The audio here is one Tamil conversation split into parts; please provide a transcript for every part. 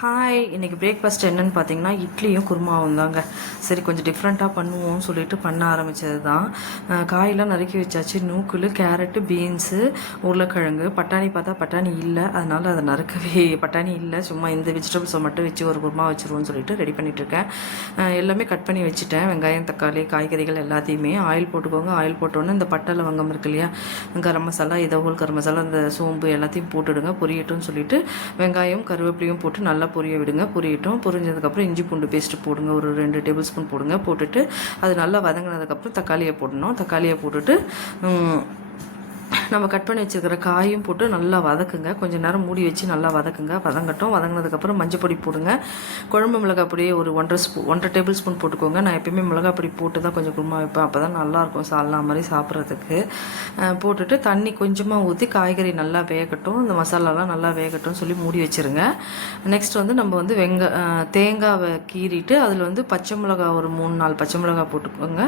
ஹாய், இன்றைக்கி பிரேக்ஃபாஸ்ட் என்னென்னு பார்த்தீங்கன்னா இட்லியும் குருமாவும் தாங்க. சரி கொஞ்சம் டிஃப்ரெண்ட்டாக பண்ணுவோம்னு சொல்லிட்டு பண்ண ஆரம்பித்தது தான். காயெல்லாம் நறுக்கி வச்சாச்சு. நூக்குல், கேரட்டு, பீன்ஸு, உருளைக்கிழங்கு, பட்டாணி பார்த்தா பட்டாணி இல்லை, அதனால் அதை நறுக்கவே பட்டாணி இல்லை, சும்மா இந்த வெஜிடபிள்ஸை மட்டும் வச்சு ஒரு குருமா வச்சுருவோன்னு சொல்லிட்டு ரெடி பண்ணிகிட்ருக்கேன். எல்லாமே கட் பண்ணி வச்சுட்டேன். வெங்காயம், தக்காளி, காய்கறிகள் எல்லாத்தையுமே ஆயில் போட்டுக்கோங்க. ஆயில் போட்டோன்னே இந்த பட்டை லவங்கம் இருக்கு இல்லையா, கரம் மசாலா, இதை ஹோல் கரம் மசாலா, இந்த சோம்பு எல்லாத்தையும் போட்டுடுங்க. பொரியட்டும்னு சொல்லிட்டு வெங்காயம் கருவேப்பிலையும் போட்டு நல்லா பொரிய விடுங்க. பொரியட்டும். பொரிஞ்சதுக்கப்புறம் இஞ்சி பூண்டு பேஸ்ட்டு போடுங்க. ஒரு 2 டேபிள் ஸ்பூன் போடுங்க. போட்டுட்டு அது நல்லா வதங்கினதுக்கப்புறம் தக்காளியை போடணும். தக்காளியை போட்டுட்டு நம்ம கட் பண்ணி வச்சுருக்கிற காயும் போட்டு நல்லா வதக்குங்க. கொஞ்சம் நேரம் மூடி வச்சு நல்லா வதக்குங்க. வதங்கட்டும். வதங்கினதுக்கப்புறம் மஞ்சள் பொடி போடுங்க. குழம்பு மிளகாய் பொடியே ஒரு 1.5 டேபிள் ஸ்பூன் போட்டுக்கோங்க. நான் எப்பயுமே மிளகாய் பொடி போட்டு தான் கொஞ்சம் குருமா வைப்பேன். அப்போ தான் நல்லாயிருக்கும் சால்னா மாதிரி சாப்பிட்றதுக்கு. போட்டுட்டு தண்ணி கொஞ்சமாக ஊற்றி காய்கறி நல்லா வேகட்டும், இந்த மசாலாலாம் நல்லா வேகட்டும் சொல்லி மூடி வச்சுருங்க. நெக்ஸ்ட் நம்ம தேங்காவை கீறிட்டு அதில் பச்சை மிளகா ஒரு 3-4 பச்சை மிளகா போட்டுக்கோங்க.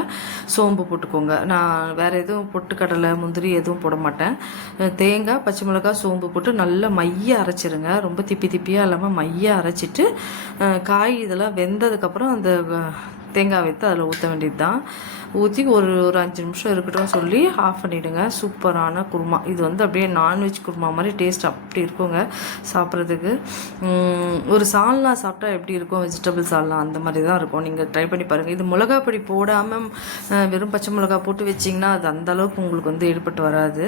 சோம்பு போட்டுக்கோங்க. நான் வேறு எதுவும் பொட்டுக்கடலை, முந்திரி எதுவும் போட மாட்டேன். தேங்காய், பச்சை மிளகாய், சோம்பு போட்டு நல்லா மைய அரைச்சிருங்க. ரொம்ப திப்பியாக இல்லாமல் மைய அரைச்சிட்டு காய் இதெல்லாம் வெந்ததுக்கப்புறம் அந்த தேங்காய் வைத்து அதில் ஊற்ற வேண்டியது தான். ஊற்றி ஒரு 5 நிமிஷம் இருக்கட்டும் சொல்லி ஆஃப் பண்ணிவிடுங்க. சூப்பரான குருமா. இது அப்படியே நான்வெஜ் குருமா மாதிரி டேஸ்ட் அப்படி இருக்குங்க சாப்பிட்றதுக்கு. ஒரு சால்னா சாப்பிட்டா எப்படி இருக்கும், வெஜிடபிள் சால்னா அந்த மாதிரி தான் இருக்கும். நீங்கள் ட்ரை பண்ணி பாருங்கள். இது மிளகா பொடி போடாமல் வெறும் பச்சை மிளகா போட்டு வச்சிங்கன்னா அது அந்தளவுக்கு உங்களுக்கு எடுபட்டு வராது.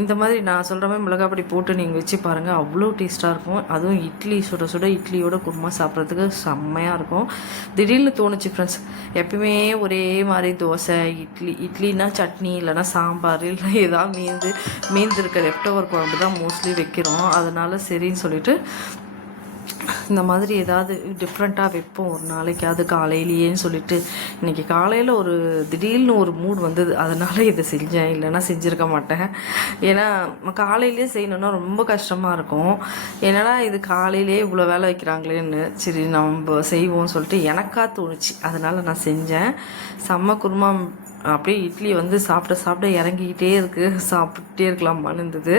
இந்த மாதிரி நான் சொல்கிற மாதிரி மிளகா பொடி போட்டு நீங்கள் வச்சு பாருங்கள், அவ்வளோ டேஸ்ட்டாக இருக்கும். அதுவும் இட்லி சுட சுட இட்லியோட குருமா சாப்பிட்றதுக்கு செம்மையாக இருக்கும். திடீர்னு தோணுச்சு ஃப்ரெண்ட்ஸ், எப்பயுமே ஒரே மாதிரி தோசை, இட்லினா சட்னி, இல்லைனா சாம்பார், இல்லை ஏதாவது மீந்திருக்க லெஃப்ட் ஓவர் குழம்பு தான் மோஸ்ட்லி வைக்கிறோம். அதனால் சரின்னு சொல்லிட்டு இந்த மாதிரி ஏதாவது டிஃப்ரெண்ட்டாக வைப்போம் ஒரு நாளைக்காவது காலையிலேன்னு சொல்லிட்டு இன்றைக்கி காலையில் ஒரு திடீர்னு ஒரு மூட் வந்தது, அதனால் இதை செஞ்சேன். இல்லைன்னா செஞ்சுருக்க மாட்டேன். ஏன்னா காலையிலே செய்யணுன்னா ரொம்ப கஷ்டமாக இருக்கும். என்னடா இது காலையிலே இவ்வளோ வேலை வைக்கிறாங்களேன்னு சரி நம்ம செய்வோம்னு சொல்லிட்டு எனக்காக தோணுச்சு, அதனால் நான் செஞ்சேன். செம்ம குருமா. அப்படியே இட்லி சாப்பிட இறங்கிக்கிட்டே இருக்குது, சாப்பிட்டே இருக்கலாமான்னு இருந்தது.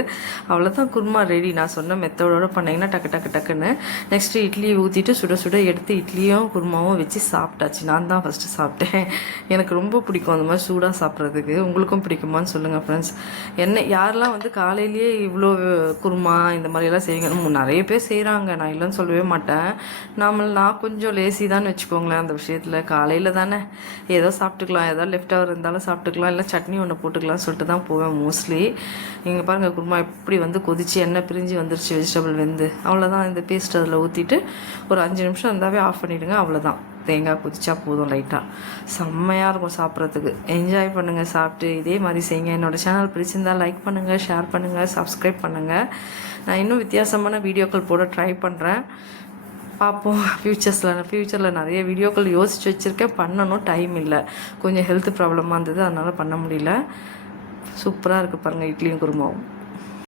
அவ்வளோதான், குருமா ரெடி. நான் சொன்ன மெத்தடோடு பண்ணிங்கன்னா டக்குன்னு நெக்ஸ்ட்டு இட்லி ஊற்றிட்டு சுட சுட எடுத்து இட்லியும் குருமாவும் வச்சு சாப்பிட்டாச்சு. நான் தான் ஃபஸ்ட்டு சாப்பிட்டேன். எனக்கு ரொம்ப பிடிக்கும் அந்த மாதிரி சூடாக சாப்பிட்றதுக்கு. உங்களுக்கும் பிடிக்குமான்னு சொல்லுங்கள் ஃப்ரெண்ட்ஸ். யாரெல்லாம் காலையிலேயே இவ்வளோ குருமா இந்த மாதிரியெல்லாம் செய்யுங்க. நிறைய பேர் செய்கிறாங்க, நான் இல்லைன்னு சொல்லவே மாட்டேன். நான் கொஞ்சம் லேசி தான் வச்சுக்கோங்களேன் அந்த விஷயத்தில். காலையில் தானே ஏதோ சாப்பிட்டுக்கலாம், ஏதோ லெஃப்ட் ஓவர் இருந்தாலும் சாப்பிட்டுக்கலாம், இல்லை சட்னி ஒன்று போட்டுக்கலாம்னு சொல்லிட்டு தான் போவேன் மோஸ்ட்லி. இங்கே பாருங்கள், குருமா எப்படி கொதிச்சு எண்ணெய் பிரிஞ்சு வந்துருச்சு, வெஜிடபிள் வெந்து. அவ்வளோதான், இந்த பேஸ்ட் அதில் ஊற்றிட்டு ஒரு 5 நிமிஷம் இருந்தாவே ஆஃப் பண்ணிவிடுங்க. அவ்வளோதான், தேங்காய் கொதிச்சா போதும். லைட்டாக செம்மையாக இருக்கும் சாப்பிட்றதுக்கு. என்ஜாய் பண்ணுங்கள் சாப்பிட்டு. இதே மாதிரி செய்யுங்க. என்னோடய சேனல் பிடிச்சிருந்தால் லைக் பண்ணுங்கள், ஷேர் பண்ணுங்கள், சப்ஸ்கிரைப் பண்ணுங்கள். நான் இன்னும் வித்தியாசமான வீடியோக்கள் போட ட்ரை பண்ணுறேன். பார்ப்போம் ஃப்யூச்சரில் நிறைய வீடியோக்கள் யோசித்து வச்சுருக்கேன். பண்ணணும், டைம் இல்லை. கொஞ்சம் ஹெல்த் ப்ராப்ளமாக இருந்தது, அதனால் பண்ண முடியல. சூப்பராக இருக்குது பாருங்கள் இட்லியும் குருமாவும்.